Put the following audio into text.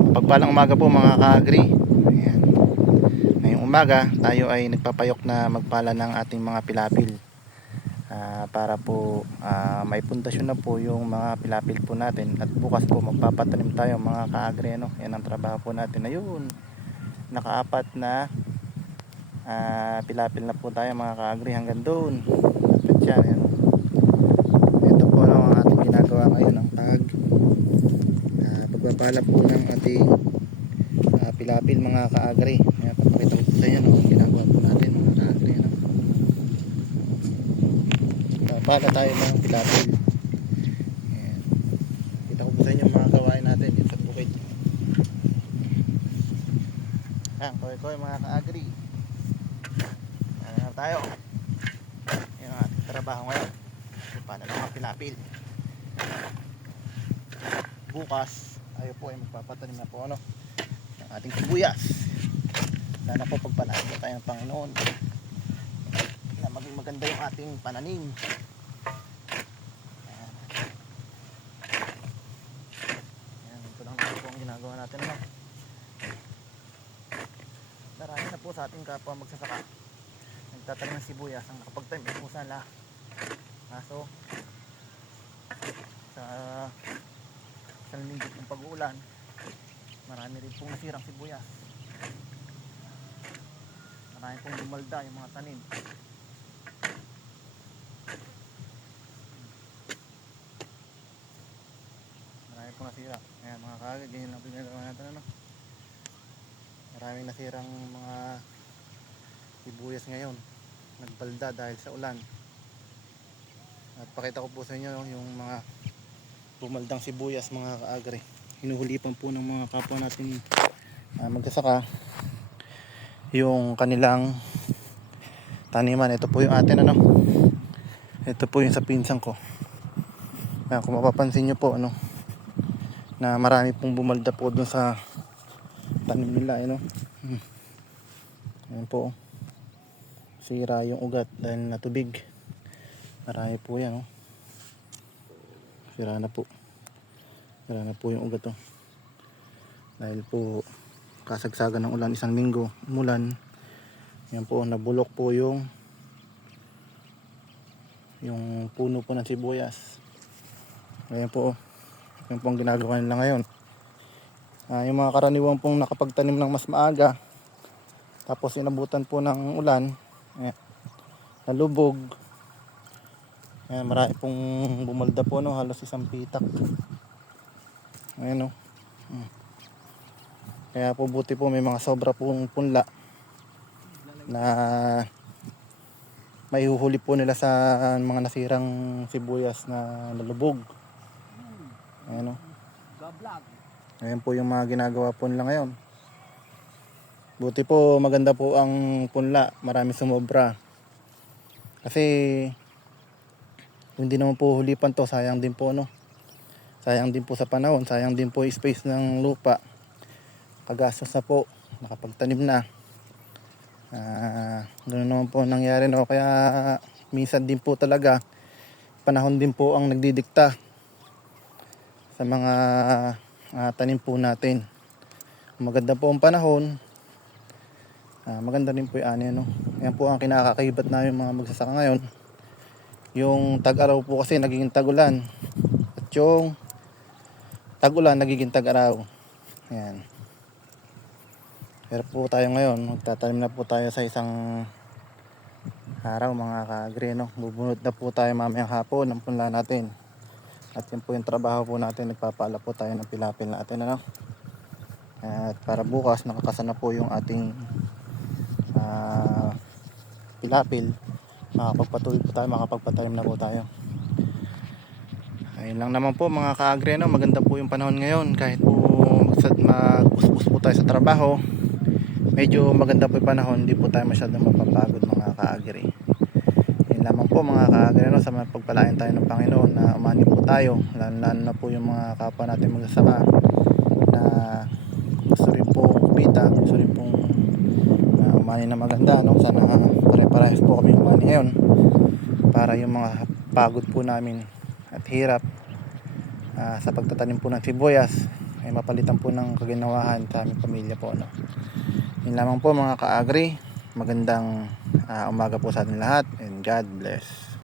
Pagpalang umaga po mga ka-agri. Ayan. Ngayong umaga, tayo ay nagpapayok na magpala ng ating mga pilapil. Ah, para po ah, may pundasyon na po yung mga pilapil po natin at bukas po magpapatanim tayo mga ka-agri ano. Yan ang trabaho po natin. Ayun. Nakaapat na ah, pilapil na po tayo mga ka-agri hanggang doon. At yan, yan. Ito po ano, ang ating ginagawa ngayon ang tag uh, pagbabala po ng ating ah, pilapil mga kaagri. Ayan, papakita ko sa inyo no, ginagawa po natin mga kaagri no? Babala tayo ng pilapil. Ayan. kita ko po sa inyo mga gawain natin. Dito sa bukid Ayan, koy koy mga kaagri. Ayan tayo. Ayan ang trabaho ngayon. Pala ng mga pilapil? Bukas tayo po ay magpapatanim na po ano ng ating sibuyas sana po pagpalain tayo ng Panginoon na maging maganda yung ating pananim. Ayan. Ayan, ito lang po ang ginagawa natin ano. Marami na po sa ating kapwa magsasaka. Nagtatanim ng sibuyas ang nakapagtanim po sana kaso sa sa linggo ng pag-uulan marami rin pong nasirang sibuyas. Marami pong lumalda yung mga tanim. Marami pong nasira. Ayan mga kagad ganyan lang pinagawa natin ano? Maraming nasirang mga sibuyas ngayon. Nagbalda dahil sa ulan. At pakita ko po sa inyo yung mga pumaldang sibuyas mga kaagri. Hinuhulipan po ng mga kapwa natin. Uh, magsasaka yung kanilang taniman. Ito po yung atin ano? Ito po yung sa pinsan ko. Ayan, kung mapapansin nyo po ano na marami pong bumalda po dun sa tanim nila ano hmm. ayan po. Sira yung ugat dahil natubig marami po yan oh sira na po. Sira na po yung ugat to dahil po kasagsagan ng ulan isang linggo umulan. Yan po nabulok po yung yung puno po ng sibuyas. Ayan po yan po ang ginagawa nila ngayon. Ah, yung mga karaniwan pong nakapagtanim ng mas maaga tapos inabutan po ng ulan ayan, nalubog Ayan, marami pong bumalda po no, halos isang pitak. Ayan o. Hmm. Kaya po buti po may mga sobra pong punla na may huhuli po nila sa mga nasirang sibuyas na nalubog. Ayan o. Ayan po yung mga ginagawa po nila ngayon. Buti po maganda po ang punla, marami sumobra. Kasi hindi naman po hulipan to. Sayang din po no sayang din po sa panahon. Sayang din po yung space ng lupa. Pagastos na po. Nakapagtanim na. Ah ganoon naman po ang nangyari no? Kaya minsan din po talaga panahon din po ang nagdidikta sa mga ah, tanim po natin. Maganda po ang panahon ah, maganda rin po yung ani no yan po ang kinakakaibat namin mga magsasaka ngayon yung tag-araw po kasi nagiging tag-ulan. At yung tag-ulan nagiging tag-araw. Ayan. Pero po tayo ngayon. Magtatanim na po tayo sa isang araw mga ka-agri no? bubunod na po tayo mamayang hapon ng punla natin. At yun po yung trabaho po natin. Nagpapala po tayo ng pilapil natin ano? At para bukas nakakasana po yung ating ah, pilapil makapagpatuloy po tayo makapagpatanim na po tayo ayun lang naman po mga kaagre no? maganda po yung panahon ngayon kahit po magpuspus po tayo sa trabaho medyo maganda po yung panahon hindi po tayo masyadong mapapagod mga kaagre yun lamang po mga kaagre no? sa mga pagpalain tayo ng Panginoon na umani po tayo lalo, lalo na po yung mga kapwa natin magsasaka na gusto rin po kumita gusto rin pong uh, umani na maganda no? sana pare-parehas po kami umani ngayon para yung mga pagod po namin at hirap ah, sa pagtatanim po ng sibuyas ay mapalitan po ng kaginawahan sa aming pamilya po no. Yun lamang po mga ka-agri. Magandang ah, umaga po sa ating lahat and God bless.